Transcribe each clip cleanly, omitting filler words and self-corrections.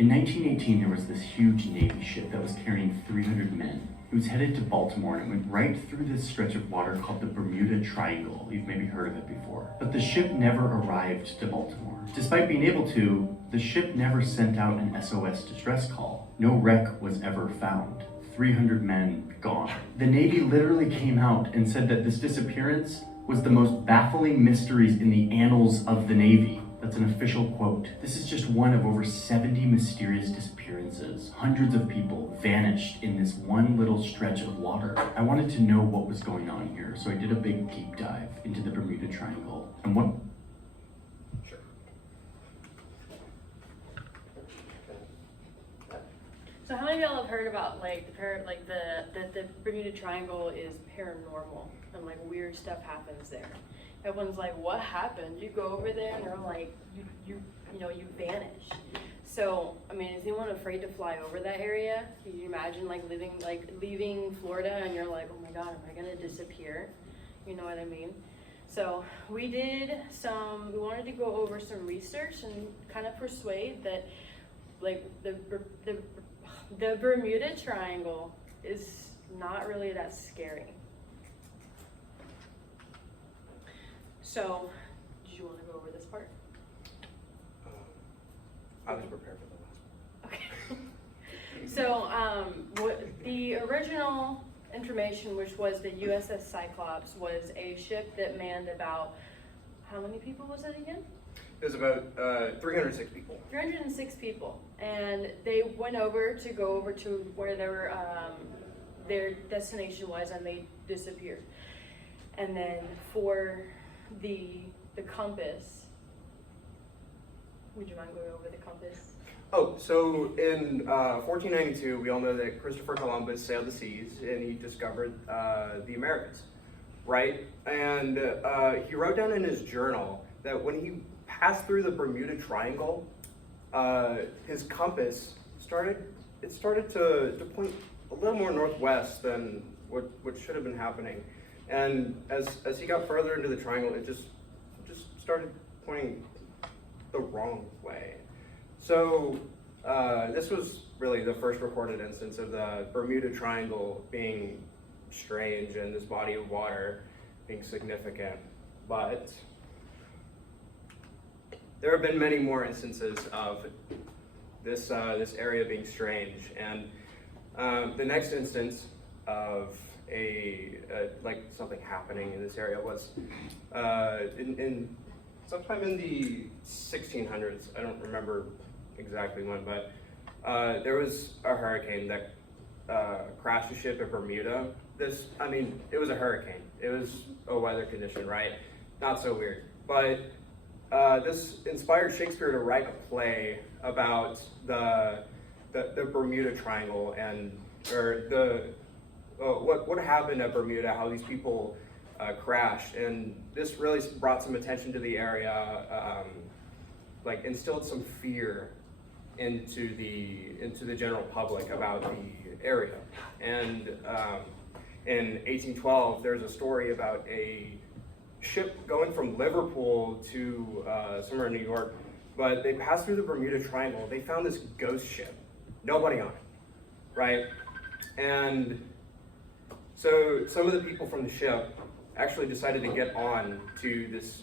In 1918, there was this huge Navy ship that was carrying 300 men. It was headed to Baltimore and it went right through this stretch of water called the Bermuda Triangle. You've maybe heard of it before. But the ship never arrived to Baltimore. Despite being able to, the ship never sent out an SOS distress call. No wreck was ever found. 300 men gone. The Navy literally came out and said that this disappearance was the most baffling mysteries in the annals of the Navy. That's an official quote. This is just one of over 70 mysterious disappearances. Hundreds of people vanished in this one little stretch of water. I wanted to know what was going on here, so I did a big deep dive into the Bermuda Triangle. And what? Sure. So how many of y'all have heard about the Bermuda Triangle is paranormal and like weird stuff happens there? Everyone's like, what happened? You go over there and they're like, you vanish. So, I mean, is anyone afraid to fly over that area? Can you imagine leaving Florida and you're like, oh my God, am I gonna disappear? You know what I mean? So we wanted to go over some research and kind of persuade that like the Bermuda Triangle is not really that scary. So, did you want to go over this part? I was prepared for the last one. Okay. So, what the original information, which was the USS Cyclops, was a ship that manned about, how many people was it again? It was about 306 people. 306 people, and they went over to where their destination was, and they disappeared. And then for the compass, would you mind going over the compass? Oh, so in 1492, we all know that Christopher Columbus sailed the seas and he discovered the Americas, right? And he wrote down in his journal that when he passed through the Bermuda Triangle, his compass started to point a little more northwest than what should have been happening. And as he got further into the triangle, it just started pointing the wrong way. So this was really the first recorded instance of the Bermuda Triangle being strange and this body of water being significant. But there have been many more instances of this area being strange. And the next instance of like something happening in this area was in sometime in the 1600s. I don't remember exactly when, but there was a hurricane that crashed a ship at Bermuda. It was a hurricane. It was a weather condition, right? Not so weird. But this inspired Shakespeare to write a play about the Bermuda Triangle and what happened at Bermuda, how these people crashed, and this really brought some attention to the area, instilled some fear into the general public about the area. And in 1812, there's a story about a ship going from Liverpool to somewhere in New York, but they passed through the Bermuda Triangle. They found this ghost ship, nobody on it, right? And so some of the people from the ship actually decided to get on to this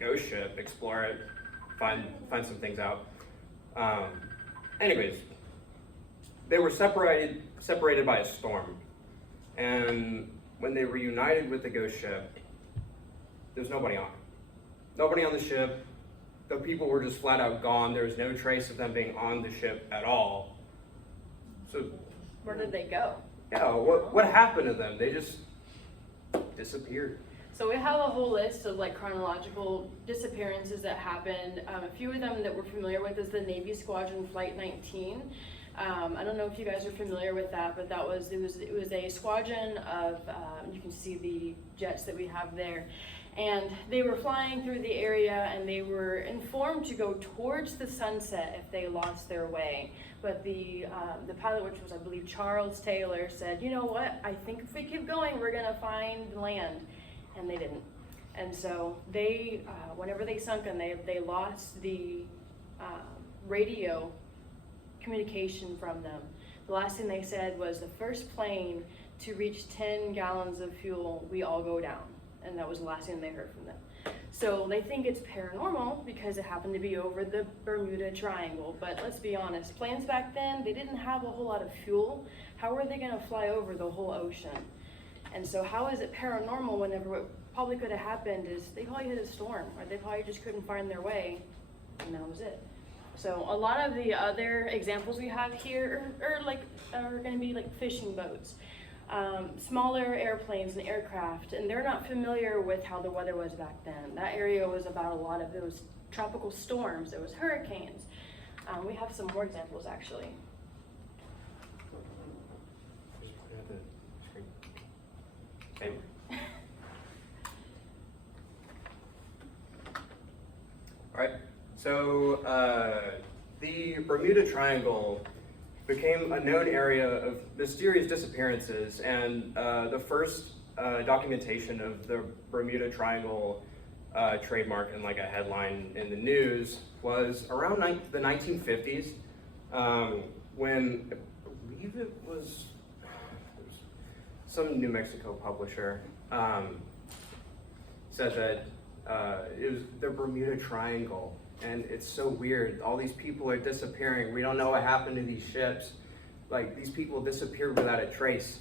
ghost ship, explore it, find some things out. Anyways, they were separated by a storm, and when they reunited with the ghost ship, there's nobody on it. Nobody on the ship. The people were just flat out gone. There's no trace of them being on the ship at all. So Where did they go? yeah, what happened to them? They just disappeared. So we have a whole list of chronological disappearances that happened. A few of them that we're familiar with is the Navy Squadron Flight 19. I don't know if you guys are familiar with that, but it was a squadron of you can see the jets that we have there, and they were flying through the area, and they were informed to go towards the sunset if they lost their way. But the pilot, which was I believe Charles Taylor, said, you know what? I think if we keep going, we're gonna find land, and they didn't. And so they, whenever they sunk in, they lost the radio communication from them. The last thing they said was the first plane to reach 10 gallons of fuel, we all go down. And that was the last thing they heard from them. So they think it's paranormal because it happened to be over the Bermuda Triangle. But let's be honest, planes back then, they didn't have a whole lot of fuel. How were they gonna fly over the whole ocean? And so how is it paranormal whenever what probably could have happened is they probably hit a storm, or they probably just couldn't find their way, and that was it. So a lot of the other examples we have here are gonna be like fishing boats. Smaller airplanes and aircraft, and they're not familiar with how the weather was back then. That area was about a lot of those tropical storms, there was hurricanes. We have some more examples actually. All right, so the Bermuda Triangle became a known area of mysterious disappearances, and the first documentation of the Bermuda Triangle trademark in like a headline in the news was around the 1950s, when I believe it was some New Mexico publisher said that it was the Bermuda Triangle. And it's so weird. All these people are disappearing. We don't know what happened to these ships. Like, these people disappeared without a trace.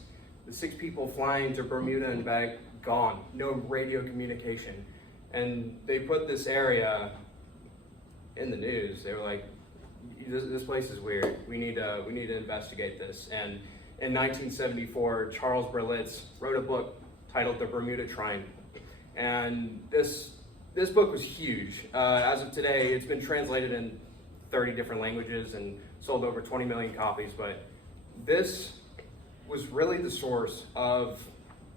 The 6 people flying to Bermuda and back, gone. No radio communication. And they put this area in the news. They were like, this place is weird. We need to investigate this. And in 1974, Charles Berlitz wrote a book titled The Bermuda Triangle. And this book was huge. As of today, it's been translated in 30 different languages and sold over 20 million copies, but this was really the source of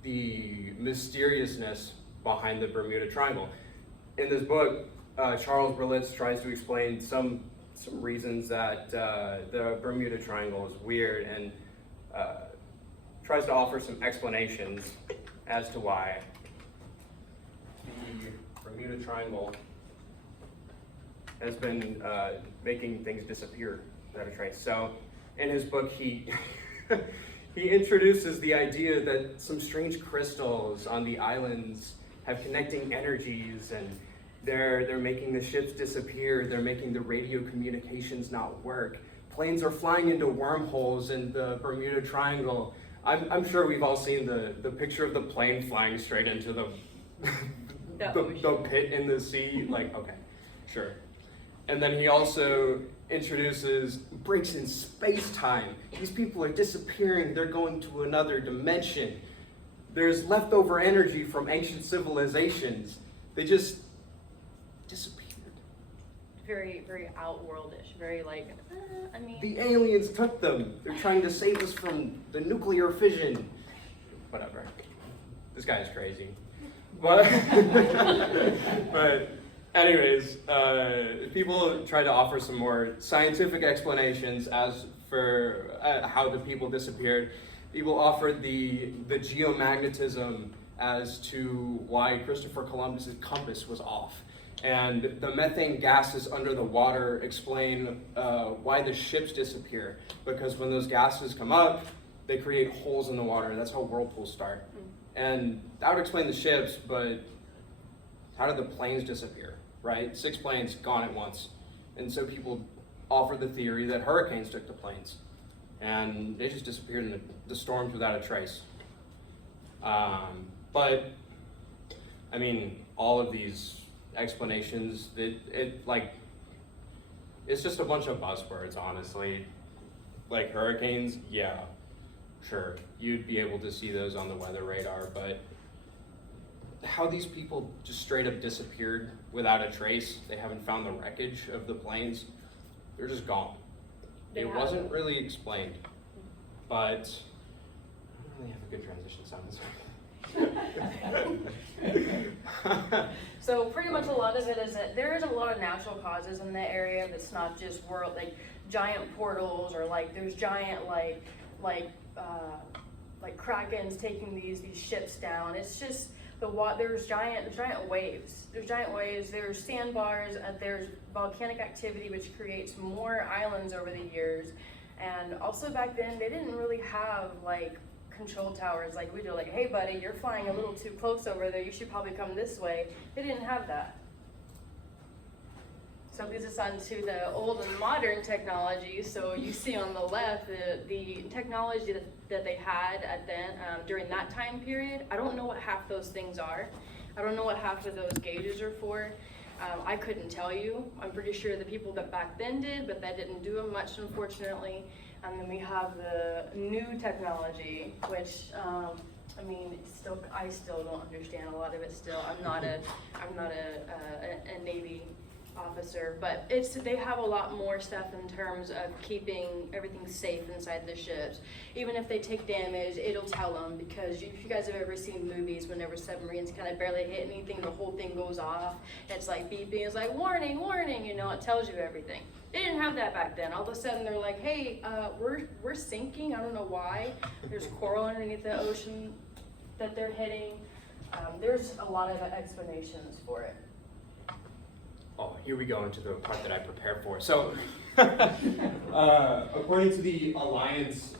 the mysteriousness behind the Bermuda Triangle. In this book, Charles Berlitz tries to explain some reasons that the Bermuda Triangle is weird, and tries to offer some explanations as to why the Bermuda Triangle has been making things disappear without a trace. So in his book, he he introduces the idea that some strange crystals on the islands have connecting energies, and they're making the ships disappear. They're making the radio communications not work. Planes are flying into wormholes in the Bermuda Triangle. I'm sure we've all seen the picture of the plane flying straight into the the pit in the sea. Like, okay, sure. And then he also introduces breaks in space-time. These people are disappearing. They're going to another dimension. There's leftover energy from ancient civilizations. They just disappeared. Very, very outworldish. Very like, I mean. The aliens took them. They're trying to save us from the nuclear fission. Whatever. This guy is crazy. But anyways, people try to offer some more scientific explanations as for how the people disappeared. People offered the geomagnetism as to why Christopher Columbus's compass was off. And the methane gases under the water explain why the ships disappear. Because when those gases come up, they create holes in the water. That's how whirlpools start. And that would explain the ships, but how did the planes disappear, right? 6 planes gone at once. And so people offer the theory that hurricanes took the planes, and they just disappeared in the storms without a trace. But, I mean, all of these explanations, it's just a bunch of buzzwords, honestly. Like hurricanes, yeah. Sure, you'd be able to see those on the weather radar, but how these people just straight up disappeared without a trace, they haven't found the wreckage of the planes, they're just gone. It wasn't really explained, but I don't really have a good transition sound. So pretty much a lot of it is that there is a lot of natural causes in that area that's not just giant portals, or like there's giant like krakens taking these ships down. It's just There's giant waves. There's sandbars, there's volcanic activity which creates more islands over the years. And also back then they didn't really have like control towers like we do, like, hey buddy, you're flying a little too close over there, you should probably come this way. They didn't have that. So it leads us on to the old and modern technology. So you see on the left the technology that they had during that time period. I don't know what half those things are. I don't know what half of those gauges are for. I couldn't tell you. I'm pretty sure the people that back then did, but that didn't do them much, unfortunately. And then we have the new technology, which I mean, I still don't understand a lot of it. Still, I'm not a Navy officer, but they have a lot more stuff in terms of keeping everything safe inside the ships. Even if they take damage, it'll tell them, because if you guys have ever seen movies, whenever submarines kind of barely hit anything, the whole thing goes off. It's like beeping, it's like warning, warning, you know, it tells you everything. They didn't have that back then. All of a sudden they're like, hey, we're sinking, I don't know why. There's coral underneath the ocean that they're hitting. There's a lot of explanations for it. Oh, here we go into the part that I prepared for. So, according to the Alliance,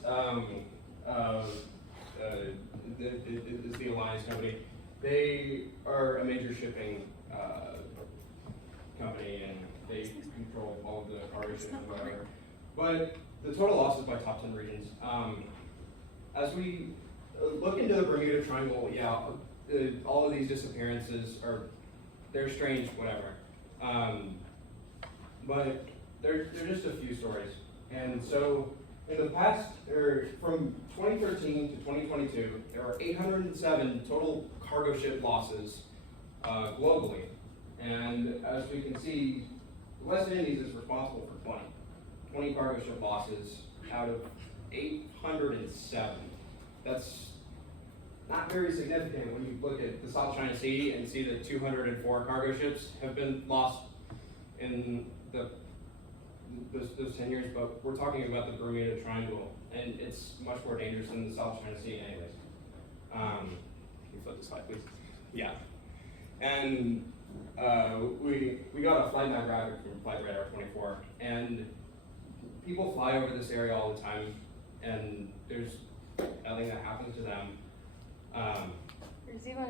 is the Alliance company. They are a major shipping company, and they control all of the cargo ships and whatever. But the total losses by top 10 regions. As we look into the Bermuda Triangle, yeah, all of these disappearances they're strange, whatever. But they're just a few stories. And so in the past, from 2013 to 2022, there were 807 total cargo ship losses globally. And as we can see, the West Indies is responsible for 20 cargo ship losses out of 807. That's not very significant when you look at the South China Sea and see that 204 cargo ships have been lost in those 10 years, but we're talking about the Bermuda Triangle, and it's much more dangerous than the South China Sea anyways. Can you flip the slide, please? Yeah. And we got a flight map graphic from Flight Radar 24, and people fly over this area all the time, and there's nothing that happens to them. There's even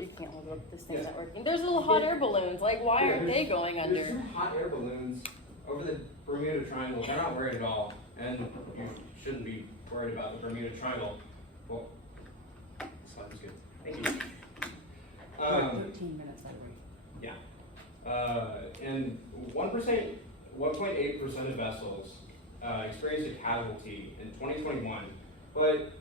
you can't hold up, this thing's not working. There's little hot air balloons. Like, why aren't they going under? There's 2 hot air balloons over the Bermuda Triangle. They're not worried at all, and you shouldn't be worried about the Bermuda Triangle. Well, this slide is good. Thank you. 13 minutes, I wait. Yeah. And 1.8% of vessels experienced a casualty in 2021, but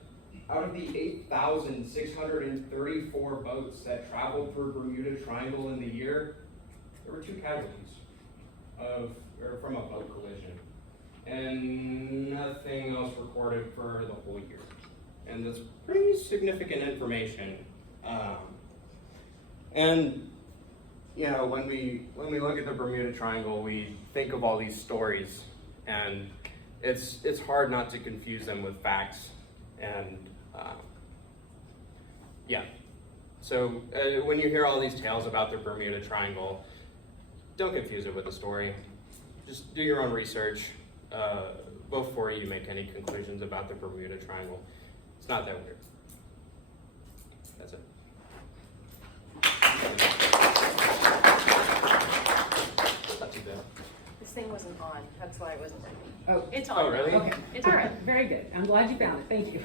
out of the 8,634 boats that traveled through Bermuda Triangle in the year, there were 2 casualties from a boat collision, and nothing else recorded for the whole year. And that's pretty significant information. And you know, when we look at the Bermuda Triangle, we think of all these stories, and it's hard not to confuse them with facts. And yeah, so when you hear all these tales about the Bermuda Triangle, don't confuse it with a story. Just do your own research before you make any conclusions about the Bermuda Triangle. It's not that weird. That's it. Not too bad. This thing wasn't on. That's why it wasn't working. Oh, It's on. Oh, really? okay. It's All on. right, very good. I'm glad you found it. Thank you.